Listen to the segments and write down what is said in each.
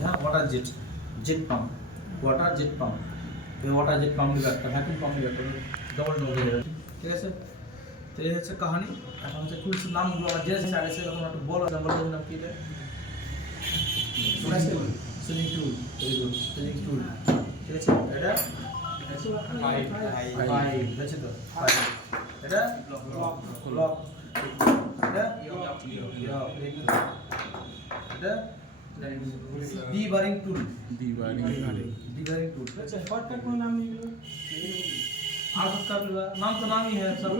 হ্যাঁ water jet jet pump water jet pump এই water jet pump নিবে একটা ভ্যাকুয়াম পাম্প নিবে একটা ডবল ডবল হয়ে যাবে ঠিক আছে তো এই হচ্ছে কাহিনী এখন হচ্ছে টুলস নামগুলো আমার যে আছে আগে সেরকম একটু বলো নাম কি এটা সুইং টুল ভেরি গুড সুইং টুল ঠিক আছে এটা ফাইভ আছে তো এটা লক এটা এটা ডিবারিং টুল ডিবারিং टूल अच्छा शॉर्टकट में नाम नहीं लो आप उसका नाम तो नाम ही है सब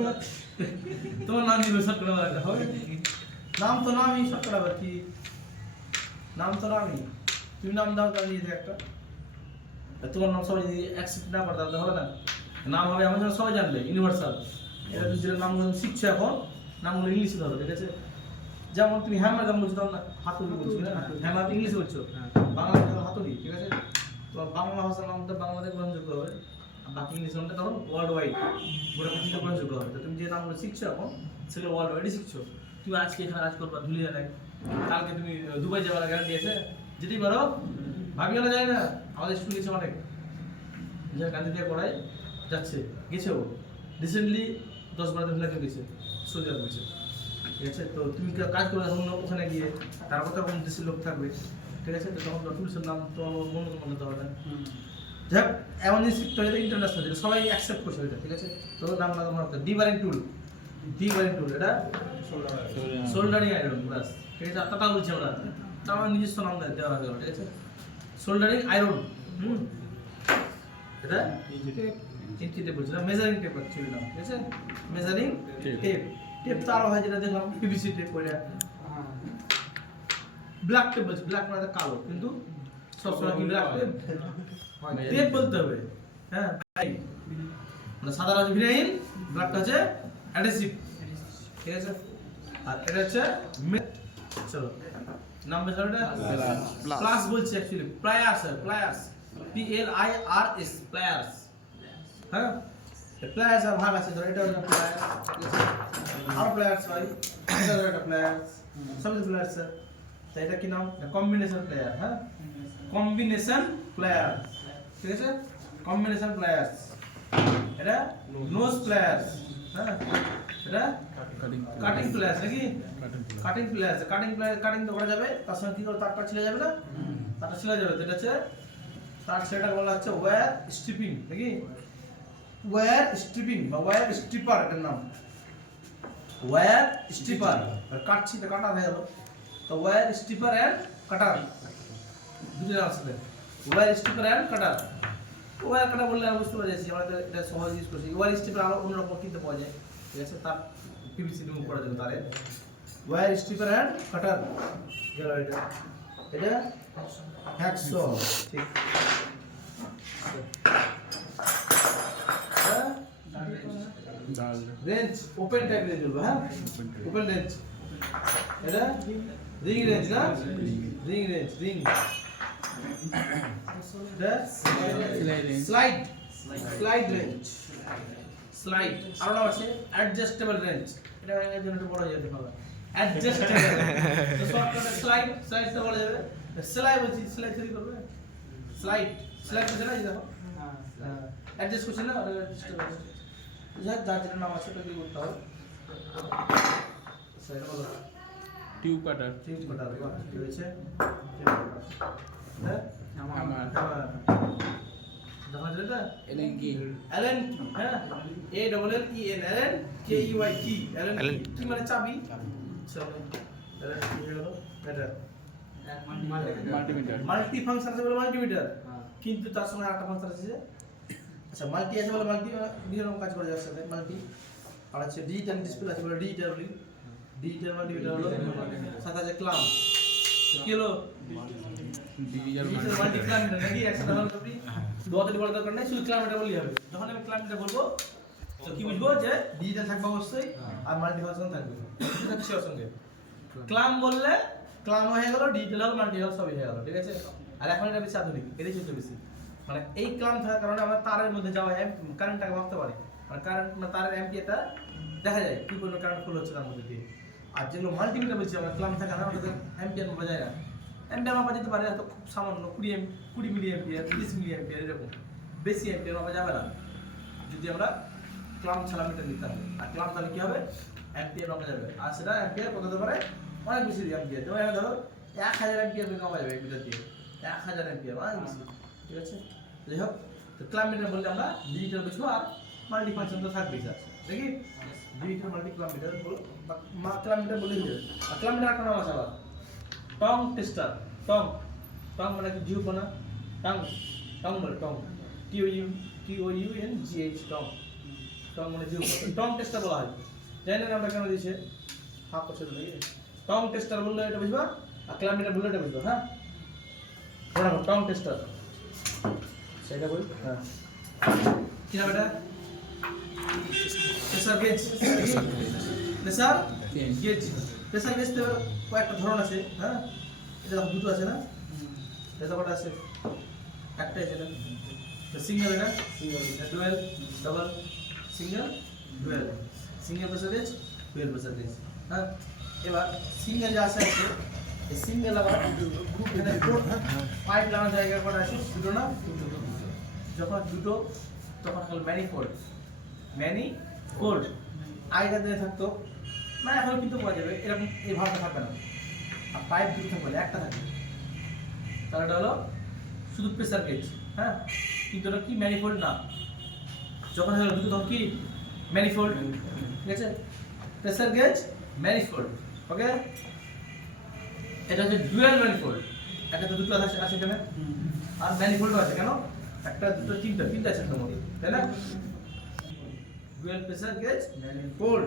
तो नाम ही सब करना लगा हो नाम तो नाम ही सब करा बाकी नाम तो नाम ही तुम नाम दाও তাহলে এই একটা তোমার নাম সবাই যদি অ্যাকসেপ্ট না করতে তাহলে হবে না নাম হবে আমাদের সবাই জানবে ইউনিভার্সাল এটা তুমি যে নামগুলো শিখছো এখন নামগুলো ইংলিশে ধরো ঠিক আছে যেমন তুমি হ্যামার যেমন বলছো তখন হাতুড়ি বলছো না হ্যামার ইংলিশে বলছো বাংলাতে হাতুড়ি ঠিক আছে তোমার বাংলা ভাষার নামটা বাংলাতে গ্রহণযোগ্য হবে আর বাকি ইংলিশ নামটা তখন ওয়ার্ল্ড ওয়াইড গোটা পৃথিবীতে গ্রহণযোগ্য হবে তো তুমি যে নামগুলো শিখছো এখন সেগুলো ওয়ার্ল্ড ওয়াইডই শিখছো তুমি আজকে এখানে কাজ করবা ধুলিয়া দেখ কালকে তুমি দুবাই যাওয়ার গ্যারান্টি আছে যেতেই পারো ভাবিও না যায় না আমাদের স্কুল গেছে অনেক যে গান্ধী দিয়ে করাই যাচ্ছে গেছে ও রিসেন্টলি 10-12 দিন লাগে গেছে সৌদি আরব গেছে ঠিক আছে তো তুমি কাজ করবে অন্য ওখানে গিয়ে তারপর তো কোন দেশের লোক থাকবে ঠিক আছে তো তখন টুলসের নাম তো মনে মনে হবে না যাক এমন জিনিস শিখতে হলে ইন্টারন্যাশনাল যেটা সবাই অ্যাকসেপ্ট করছে এটা ঠিক আছে তো নাম না তোমার ডিবারিং টুল এটা সোল্ডারিং আয়রন বাস ঠিক আছে আটা বলছি আমরা তা আমার নিজস্ব নাম দেওয়া হবে ঠিক আছে সোল্ডারিং আয়রন এটা টেপ বলছি না মেজারিং টেপ অ্যাকচুয়ালি নাম ঠিক আছে মেজারিং টেপ টেপ তো আরো হয় যেটা দেখলাম পিভিসি টেপ ওইটা ব্ল্যাক টেপ বলছি ব্ল্যাক মানে কালো কিন্তু সবসময় কি ব্ল্যাক টেপ টেপ বলতে হবে হ্যাঁ মানে সাদা রাজ ভিনাইল ব্ল্যাকটা হচ্ছে অ্যাডহেসিভ ঠিক আছে আর এটা হচ্ছে চলো নাম বেজারটা প্লাস বলছি actually pliers pliers PLIRS pliers হ্যাঁ প্লায়ার্স আর ভাগ আছে ধরো এটা হচ্ছে প্লায়ার্স আর প্লায়ার্স হয় এটা একটা প্লায়ার্স সব প্লায়ার্স স্যার তো এটা কি নাম কম্বিনেশন প্লেয়ার হ্যাঁ কম্বিনেশন প্লেয়ার ঠিক আছে কম্বিনেশন প্লেয়ার্স এটা নোজ প্লেয়ার্স হ্যাঁ এটা কাটিং প্লেয়ার্স নাকি কাটিং প্লেয়ার্স কাটিং তো করা যাবে তার সঙ্গে কি করে তারটা ছিলে যাবে না তারটা ছিলে যাবে এটা হচ্ছে তার সেটা বলা হচ্ছে ওয়্যার স্ট্রিপিং নাকি ওয়্যার স্ট্রিপিং বা ওয়্যার স্ট্রিপার এটার নাম ওয়্যার স্ট্রিপার আর কাটছি তো কাটা হয়ে যাবে তো ওয়্যার স্ট্রিপার এন্ড কাটার দুটো নাম আছে wire stripper and cutter wire কাটা বললে আমি বুঝতে পারছি আমরা তো এটা সহজ ইউজ করছি ওয়্যার স্ট্রিপার আরো অন্যরকম কিনতে পাওয়া যায় ঠিক আছে তার পিভিসি রিমুভ করা যাবে তারে ওয়্যার স্ট্রিপার এন্ড কাটার গেল এটা হ্যাকসো ঠিক রেঞ্জ ওপেন টাইপ রেঞ্জ বলবো হ্যাঁ ওপেন রেঞ্জ এটা রিং রেঞ্জ না ring range ring slide slide range slide আর নাম আছে অ্যাডজাস্টেবল রেঞ্জ এটা এর জন্য একটু বড় হয়ে যেতে হবে অ্যাডজাস্টেবল তো শর্টকাটে স্লাইডটা বলা যাবে সেলাই বলছি সেলাই তৈরি করবে স্লাইড স্লাইড বুঝে না দেখো হ্যাঁ অ্যাডজাস্ট করছি না যার যেটা নাম আছে ওটা কি করতে হবে সেটা বলো টিউব কাটার কি হয়েছে হ্যাঁ আমার দেখা যায় এলেন কি এলএন হ্যাঁ A double L E N L N K E Y T L N কি মানে চাবি চলো এলএন কি হলো এটা মাল্টিমিটার মাল্টি ফাংশন আছে বলে মাল্টিমিটার কিন্তু তার সঙ্গে আরেকটা ফাংশন আছে আচ্ছা মাল্টি আছে বলে মাল্টি বিভিন্ন রকম কাজ করে যাচ্ছে মাল্টি আর আছে ডিজিটাল ডিসপ্লে আছে বলে ডিজিটাল মাল্টিমিটার হলো সাথে আছে ক্লাম কি হলো ডিজিটাল মাল্টি ক্লামিটার নাকি একসাথে হলো আপনি দুটো বড় দরকার নাই শুধু ক্লামিটার বললেই হবে যখন আমি ক্লামিটার বলবো তো কি বুঝবো যে ডিজিটাল থাকবে অবশ্যই আর মাল্টি ফাংশন থাকবে এটা কিসের সঙ্গে ক্লাম বললে ক্লাম হয়ে গেল ডিজিটাল আর মাল্টি সবই হয়ে গেল ঠিক আছে আর এখন এটা বেশি আধুনিক এটাই চলছে বেশি মানে এই ক্লাম থাকার কারণে আমরা তারের মধ্যে যাওয়া কারেন্টটাকে মাপতে পারি মানে কারেন্ট মানে তারের অ্যাম্পিয়ারটা দেখা যায় কি পরিমাণ কারেন্ট ফ্লো হচ্ছে তার মধ্যে দিয়ে আর যেগুলো মাল্টিমিটার বলছি আমরা ক্লাম থাকা না ওটাতে অ্যাম্পিয়ার মাপা যায় না অ্যাম্পিয়ার মাপা যেতে পারে হয়তো খুব সামান্য 20 মিলি অ্যাম্পিয়ার 30 মিলি অ্যাম্পিয়ার এরকম, বেশি অ্যাম্পিয়ার মাপা যাবে না যদি আমরা ক্লাম্প ছাড়া মিটার নিতে হবে। আর ক্লাম্প তাহলে কি হবে, অ্যাম্পিয়ার মাপা যাবে, আর সেটা অ্যাম্পিয়ার কত হতে পারে, অনেক বেশি অ্যাম্পিয়ার। যেমন এখানে ধরো 1000 অ্যাম্পিয়ার মাপা যাবে এক মিটার দিয়ে, 1000 অ্যাম্পিয়ার অনেক বেশি, ঠিক আছে। যাই হোক, তো ক্লাম্প মিটার বলতে আমরা ডিজিটাল বুঝবো, আর মাল্টি ফাংশন তো থাকবেই স্যার, দেখি ডিজিটাল মাল্টি ক্লাম্প মিটার বা ক্লাম্প মিটার বলেই হবে। আর ক্লাম্প মিটার একটা নাম আছে আবার, টং টেস্টার। টং টং মানে কি জিউ কোনা, টং টং বলে টং, TOUNGH টং, টং মানে জিউ কোনা, টং টেস্টার বলা হয়। জানেন না আমরা কেন দিয়েছে, হাফ বছর নাকি টং টেস্টার বললে এটা বুঝবা, আর ক্লাম্প মিটার বললে এটা বুঝবা। হ্যাঁ, ওরা টং টেস্টার সেটা বল। হ্যাঁ, কি নাম এটা, pressure gauge, pressure gauge. Pressure gauge তো কয়েকটা ধরন আছে। হ্যাঁ, এটা দুটো আছে না, এটা কটা আছে, একটা আছে না, সিঙ্গেল, এটা single, dual, double, single, dual, single pressure gauge, dual pressure gauge. হ্যাঁ, এবার সিঙ্গেল যা আছে এই সিঙ্গেল আবার গ্রুপ এখানে পাইপ লাগানোর জায়গা কটা আছে, দুটো না, যখন দুটো তখন হলো ম্যানিফোল্ড। ম্যানিফোল্ড আগেকার দিনে থাকতো, মানে এখন কিন্তু পাওয়া যাবে এরকম, এই ভাবটা থাকবে না। আর পাইপ দুটো থাকবে, একটা থাকবে, তাহলে এটা হলো শুধু প্রেসার গেজ। হ্যাঁ, কিন্তু এটা কি ম্যানিফোল্ড না, যখন হলো দুটো তখন কি ম্যানিফোল্ড, ঠিক আছে। প্রেসার গেজ ম্যানিফোল্ড, ওকে। এটা হচ্ছে ডুয়াল ম্যানিফোল্ড, একটা তো দুটো আছে এখানে, আর ম্যানিফোল্ডও আছে, কেন একটা দুটো তিনটা আছে তোমার, তাই না। Dual pressure gauge manifold.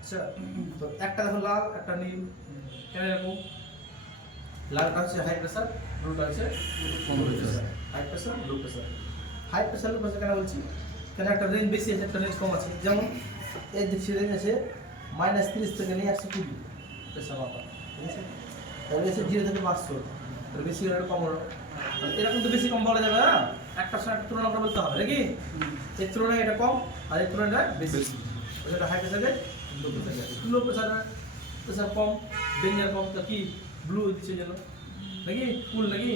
আচ্ছা, তো একটা দেখো লাল, একটা নীল, কেন এরকম, লালটা হচ্ছে হাই প্রেসার, ব্লুটা হচ্ছে low pressure. High pressure, low pressure, high pressure, low pressure কেন বলছি, কেন একটা রেঞ্জ বেশি আছে, একটা রেঞ্জ কম আছে। যেমন এর দিকে রেঞ্জ আছে -30 থেকে নিয়ে 120 প্রেসার মাপা, ঠিক আছে। তাহলে এসে 0 থেকে 500, তাহলে বেশি হলে কম হলো, এরকম তো বেশি কম বলা যাবে না, একটা সঙ্গে একটা তুলনা করে বলতে হবে নাকি, এর তুলনায় এটা কম আর এর তুলনায় এটা বেশি, ওটা high pressure gauge, low pressure gauge. Low pressure কম, ডেঞ্জার কম, তো কি ব্লু দিচ্ছে যেন নাকি, কুল নাকি,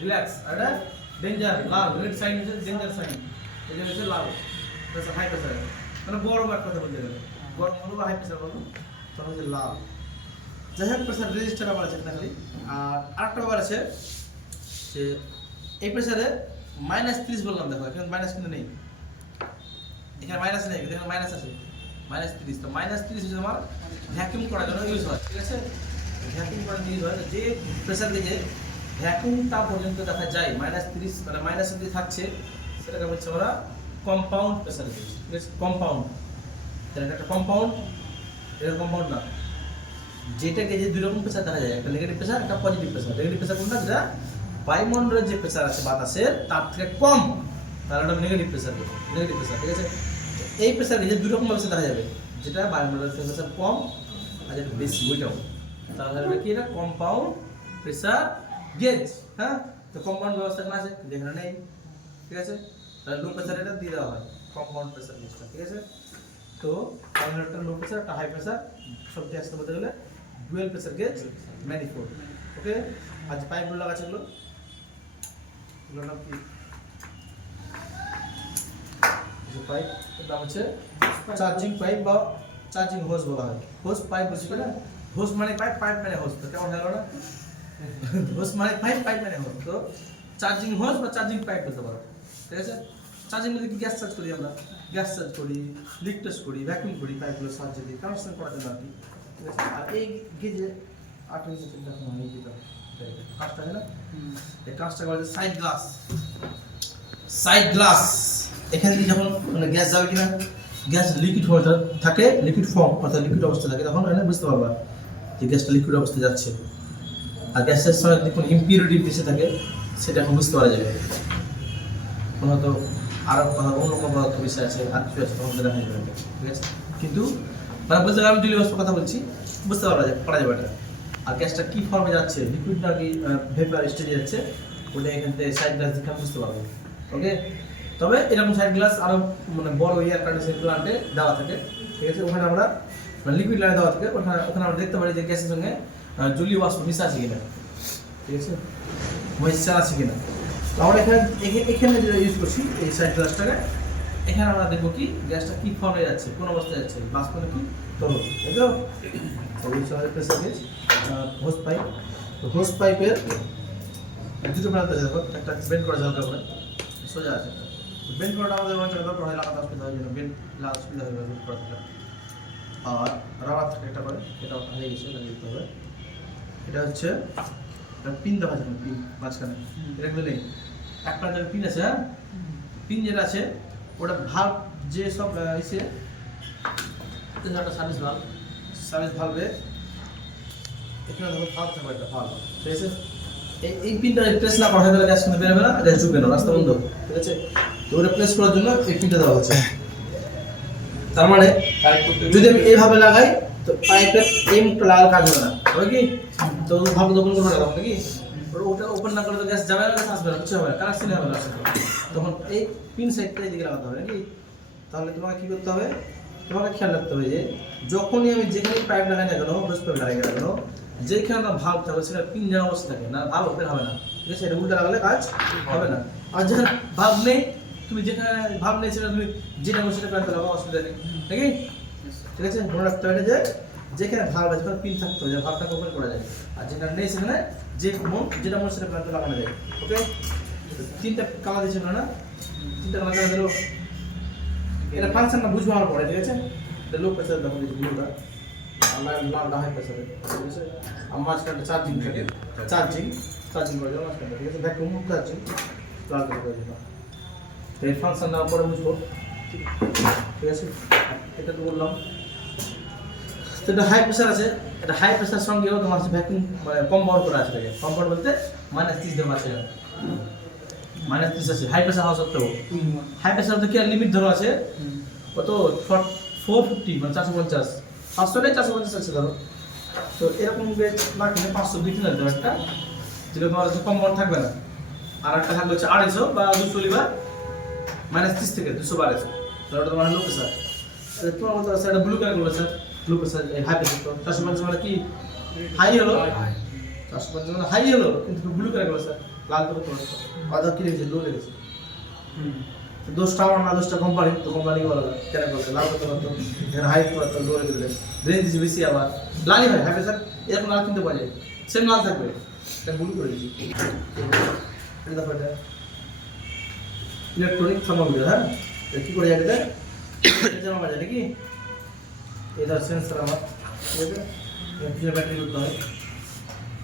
রিল্যাক্স, আর এটা ডেঞ্জার, লাল, রেড সাইন হচ্ছে ডেঞ্জার সাইন, এই জন্য হচ্ছে লাল প্রেসার, হাই প্রেসার, মানে গরম এক কথা বলতে গেলে, গরম হলো বা হাই প্রেসার হলো তখন হচ্ছে লাল। যাই হোক, প্রেসার রেজিস্টার আবার আছে খালি। আর আরেকটা ব্যাপার আছে যে এই প্রেসারে -30 বললাম, দেখো এখানে মাইনাস কিন্তু নেই, এখানে মাইনাস নেই, এখানে মাইনাস আছে, -30। তো -30 হচ্ছে আমার ভ্যাকুয়াম করার জন্য ইউজ হয়, ঠিক আছে। ভ্যাকুয়াম করার জন্য ইউজ হয়, যে প্রেসার গেজে ভ্যাকুয়াম তাপ পর্যন্ত দেখা যায় -30, মানে মাইনাস যদি থাকছে সেটাকে বলছে আমরা কম্পাউন্ড প্রেসার গেজ, ঠিক আছে। কম্পাউন্ড, এটা একটা কম্পাউন্ড, এটা কম্পাউন্ড না, যেটা গেজে দুই রকম প্রেসার দেখা যায়, একটা নেগেটিভ প্রেসার, একটা পজিটিভ প্রেসার। নেগেটিভ প্রেসার কোনটা, যেটা বায়ুমণ্ডলের যে প্রেসার আছে বাতাসের তার থেকে কম, তাহলে ওটা নেগেটিভ প্রেসার, নেগেটিভ প্রেসার, ঠিক আছে। এই প্রেসার গেজে দুই রকম প্রেসার দেখা যাবে, যেটা বায়ুমণ্ডলের প্রেসার কম আর যেটা বেশি, ওইটাও, তাহলে এটা কি, এটা কম্পাউন্ড প্রেসার গেজ। হ্যাঁ, তো কম্পাউন্ড ব্যবস্থা না আছে, যেখানে নেই, ঠিক আছে। তাহলে লো প্রেসার এটা দিয়ে দেওয়া হয়, কম্পাউন্ড প্রেসার গেজটা, ঠিক আছে। তো একটা লো প্রেসার, একটা হাই প্রেসার, সব দিয়ে আসতে বলতে গেলে ডুয়াল প্রেসার গেজ ম্যানিফোল্ড, ওকে। আজ পাইপগুলো লাগাচ্ছে, এগুলোর নাম কি, পাইপ, এটা হচ্ছে চার্জিং পাইপ বা চার্জিং হোস বলা হয়। হোস পাইপ বুঝবে না, হোস মানে পাইপ, পাইপ মানে হোস, তো কেমন হলো না, হোস মানে পাইপ, পাইপ মানে হোস, তো চার্জিং হোস বা চার্জিং পাইপ বলতে পারো, ঠিক আছে। চার্জিং মধ্যে কি গ্যাস চার্জ করি আমরা, গ্যাস চার্জ করি, লিক টেস্ট করি, ভ্যাকুয়াম করি, পাইপগুলো সাহায্যে দিই কানেকশন করার জন্য আর কি, ঠিক আছে। আর এই গেজে 8 ইঞ্চি দেখো এই যেটা কাঁচটা আছে না, এই কাঁচটা বলা যায় সাইড গ্লাস। সাইড গ্লাস, এখানে দিয়ে যখন মানে গ্যাস যাবে কিনা, গ্যাস লিকুইড ফর্ম থাকে, লিকুইড ফর্ম অর্থাৎ লিকুইড অবস্থা থাকে, তখন এখানে বুঝতে পারবা যে গ্যাসটা লিকুইড অবস্থায় যাচ্ছে। আর গ্যাসের সঙ্গে যদি কোনো ইম্পিউরিটি মিশে থাকে সেটা এখন বুঝতে পারা যাবে, কোনো হয়তো আরও অন্য কোনো পদার্থ বিষয় আছে, আর কিছু আছে, তখন দেখা যাবে, ঠিক আছে। কিন্তু মানে বলতে গেলে আমি জলীয় বাষ্প কথা বলছি, বুঝতে পারা যাবে এটা। আর গ্যাসটা কী ফর্মে যাচ্ছে, লিকুইড নাকি ভেপার স্টেজে যাচ্ছে, ওটা এখান থেকে সাইড গ্লাস দেখে বুঝতে পারবে, ওকে। তবে এরকম সাইড গ্লাস আরও মানে বড় এয়ার কন্ডিশন প্লান্টে দেওয়া থাকে, ঠিক আছে। ওখানে আমরা মানে লিকুইড লাইনে দেওয়া থাকে, ওখানে আমরা দেখতে পারি যে গ্যাসের সঙ্গে জলীয় বাষ্প মিশা আছে কিনা, ঠিক আছে, ময়েশ্চার আছে কিনা। তো আমরা এখানে যেটা ইউজ করছি এই সাইড গ্লাসটাকে, এখানে আমরা দেখবো কি গ্যাসটা কি ফর্মে যাচ্ছে, কোন অবস্থায় যাচ্ছে, বাষ্প নাকি তরল, বুঝলো? হোস পাইপ, হোস পাইপের দুটো প্রান্ত আছে, দেখো একটা বেন্ড করা হালকা করে, সোজা আছে, বেন্ড করাটা আমাদের অনেক দরকার হয়, লাগাতে অসুবিধা হয়, বেন্ড লাগা অসুবিধা হবে বেন্ড করা থাকে। আর রাবার থাকে একটা করে, এটা হয়ে গেছে, লাগিয়ে দিতে হবে। এটা হচ্ছে পিন দেওয়া আছে, পিন মাঝখানে, এটা কিন্তু নেই, এক প্রান্তের পিন আছে। হ্যাঁ, পিন যেটা আছে ওটা ভাল্ব, যে সব ইসে একটা সার্ভিস ভাল্বে এখানে দেখো ভাল্ব থাকবে, একটা ভাল্ব, ঠিক আছে। এই পিনটা প্রেস না করা হয় তাহলে গ্যাস কিন্তু বেরোবে না, এটা ঢুকবে না, রাস্তা বন্ধ, ঠিক আছে। তো ওটা প্রেস করার জন্য এই পিনটা দেওয়া হচ্ছে। তার মানে যদি আমি এইভাবে লাগাই তো পাইপের এমটা লাগার কাজ হবে না, হবে কি? তো ভাবে ওপেন করবো না, তখন নাকি ওটা ওপেন না করলে তো গ্যাস যাবে না, গ্যাস আসবে না, কিছু হবে না, কানেকশন হবে না। তখন এই পিন সাইডটা এদিকে লাগাতে হবে নাকি। তাহলে তোমাকে কি করতে হবে, তোমাকে খেয়াল রাখতে হবে যে যখনই আমি যেখানে পাইপ লাগাই না কেন, হোস পাইপ লাগাই না কেন, যেখানে ভাল্ব থাকবে সেটা পিন যেন অবস্থা থাকে না, ভাল্ব ওপেন হবে না, ঠিক আছে। এটা উল্টা লাগালে কাজ হবে না। আর যেখানে ভাল্ব নেই, তুমি যেখানে ভাল্ব নেই সেটা তুমি যেটা সেটা প্রান্ত লাগাও, অসুবিধা নেই, ঠিক আছে। মনে রাখতে হবে যে যেখানে ভাল্ব আছে সেখানে পিন থাকতে হবে, ভাল্বটাকে ওপেন করা যায়, আর যেখানে নেই সেখানে যেটা মন সেটা প্রান্ত লাগানো যায়। ওকে, তিনটা কালা দিয়েছিল না, তিনটা কালা দিল। এটা ফাংশনটা বুঝবো আমার পরে, ঠিক আছে। এটা লো প্রেসার দেখো, ব্লুটা আমার লালটা হাই প্রেসারে, ঠিক আছে। আমার মাঝখানটা চার্জিং থাকে, চার্জিং করে দেবো মাঝখানটা, ঠিক আছে। ভ্যাকুয়াম চার্জিং লালটা করে দেবো। তো এই ফাংশনটা পরে বুঝবো, ঠিক আছে। এটা তো বললাম। তো এটা হাই প্রেসার আছে, এটা হাই প্রেসার সঙ্গেও তোমার ভ্যাকুয়াম মানে কম পাওয়ার করে আছে, কম পাওয়ার বলতে -30 দেওয়া আছে, -30 আছে হাই প্রেসার হওয়া সত্ত্বেও। হাই প্রেসার তো কি আর লিমিট ধরো আছে, কত 450 মানে 450, 500 নেই 450 আছে ধরো। তো এরকম না কিনে 500 দুইটা লাগবে একটা, যেটা তোমার কম পাওয়ার থাকবে না। আর একটা থাকবে হচ্ছে 250 বা 200 লিভার, -30 থেকে 200 বাড়েছে, ধরো ওটা তোমার লো প্রেসার। তোমার মতো আছে একটা blue colour pressure, blue pressure high pressure. তো 450 মানে কি হাই হলো, 450 মানে হাই হলো, কিন্তু ব্লু কালার প্রেসার লাল তো তোমার আদা কি লেগেছে, লো লেগেছে। দোষটা আমার না, দোষটা কোম্পানি, তো কোম্পানি বলা কেন করছে লাল করতে পারতো, এখানে হাই করতে লো রেখে দিলে রেঞ্জ বেশি, আবার লালই হয় হাই প্রেসার। এরকম লাল কিনতে পাওয়া যায়, সেম লাল থাকবে, এটা ব্লু করে দিচ্ছি। এটা দেখো, এটা ইলেকট্রনিক থার্মোমিটার। হ্যাঁ, কি করে যায় এটা, জামা বাজে নাকি, এটা সেন্সর আমার, ঠিক আছে। এখানে ব্যাটারি করতে হয়,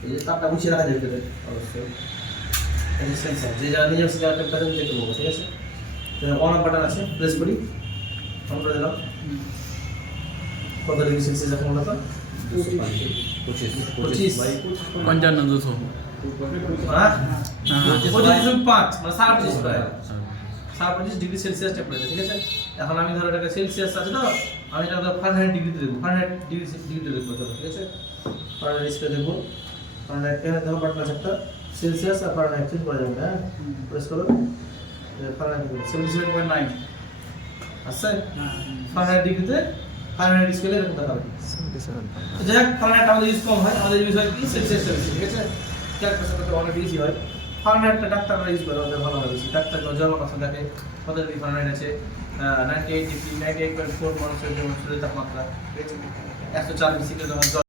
এই যে তারটা গুছিয়ে রাখা যায় ভিতরে, অবশ্যই এই যে সেন্সর, যে যা নিজের সাথে একটা প্যাটার্ন দেখতে পাবো, ঠিক আছে। অন অফ বাটন আছে, প্রেস করি, অন করে দিলাম। কত ডিগ্রি সেলসিয়াস এখন বলতো? 25 55-200 হ্যাঁ 25.5 মানে 25.5 প্রায় 25 ডিগ্রি সেলসিয়াস টেম্পারেচার, ঠিক আছে। এখন আমি ধরো এটাকে সেলসিয়াস আছে তো, আমি এটা ফারেনহাইট ডিগ্রিতে দেবো, ফারেনহাইট ডিগ্রিতে দেখবো, ঠিক আছে। ফারেনহাইট স্কেলে দেখবো, ফারেনহাইট এখানে দেখো বাটন আছে একটা, সেলসিয়াস আর ফারেনহাইট চেঞ্জ করা যাবে। হ্যাঁ, প্রেস করো, ফারেনহাইট 77.9 আছে, ফারেনহাইট ডিগ্রিতে, ফারেনহাইট স্কেলে এরকম দেখাবে। যাই হোক, ফারেনহাইট আমাদের ইউজ কম হয়, আমাদের ইউজ হয় কি সেলসিয়াসটা বেশি, ঠিক আছে। ক্যালকুলেশন করতে অনেক ইজি হয়। ফারেনহাইটটা ডাক্তাররা ইউজ করে, ওদের ভালো হয় বেশি, ডাক্তার জ্বর কথা দেখে কত ডিগ্রি ফারেনহাইট আছে, 98 ডিগ্রি, 98.4 মানুষের তাপমাত্রা, ঠিক আছে। 104 ডিগ্রি